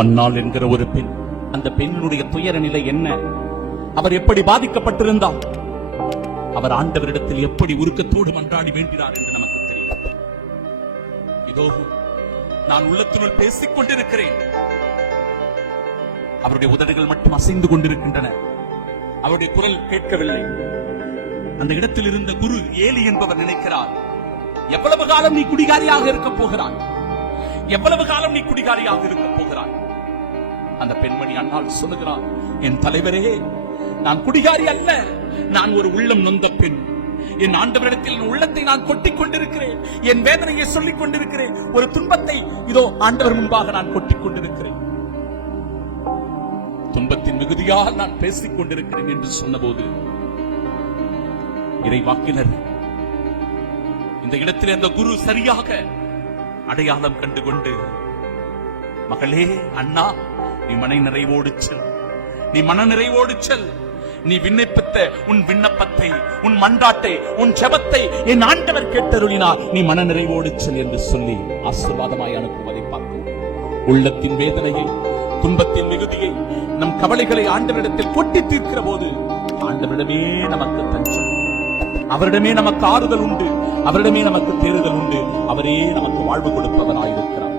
அன்னாள் என்கிற ஒரு பெண். அந்த பெண்ணுடைய துயர நிலை என்ன? அவர் எப்படி பாதிக்கப்பட்டிருந்தார்? அவர் ஆண்டவரிடத்தில் எப்படி உருக்கத்தோடு மன்றாடி வேண்டினார் என்று நமக்கு தெரியும். இதோ நான் உள்ளத்தினுள் பேசிக் கொண்டிருக்கிறேன். அவருடைய உதடுகள் மட்டும் அசைந்து கொண்டிருக்கின்றன. அவருடைய குரல் கேட்கவில்லை. அந்த இடத்தில் இருந்த குரு ஏலி என்பவர் நினைக்கிறார், எவ்வளவு காலம் நீ குடிகாரியாக இருக்க போகிறாய்? எவ்வளவு காலம் நீ குடிகாரியாக இருக்க போகிறாய்? அந்த பெண்மணி அன்னாள் சொல்லுகிறார், என் தலைவரே, நான் குடிகாரி அல்ல, நான் ஒரு உள்ளம் நொந்த பெண். என் ஆண்டவரிடத்தில் என் உள்ளத்தை நான் கொட்டிக் கொண்டிருக்கிறேன். என் வேதனையை சொல்லிக் கொண்டிருக்கிறேன். ஒரு துன்பத்தை இதோ ஆண்டவர் முன்பாக நான் கொட்டிக் கொண்டிருக்கிறேன். துன்பத்தின் மிகுதியால் நான் பேசிக் கொண்டிருக்கிறேன் என்று சொன்னபோது இறைவாக்கினர் இந்த இடத்தில் அந்த குரு சரியாக அடையாளம் கண்டுகொண்டு, மகளே, அண்ணா, நீ மன நிறைவோடு செல், நீ மன நிறைவோடு செல். நீ விண்ணப்பித்த உன் விண்ணப்பத்தை, உன் மன்றாட்டை, உன் ஜெபத்தை என் ஆண்டவர் கேட்டருளினார். நீ மன நிறைவோடு செல் என்று சொல்லி ஆசீர்வாதமாய் அனுப்புவதை பார்க்கிறோம். உள்ளத்தின் வேதனையை, துன்பத்தின் மிகுதியை, நம் கவலைகளை ஆண்டவரிடத்தில் கொட்டி தீர்க்கிற போது ஆண்டவரிடமே நமக்கு தஞ்சம், அவரிடமே நமக்கு ஆறுதல் உண்டு, அவரிடமே நமக்கு தேறுதல் உண்டு. அவரே நமக்கு வாழ்வு கொடுப்பவராயிருக்கிறார்.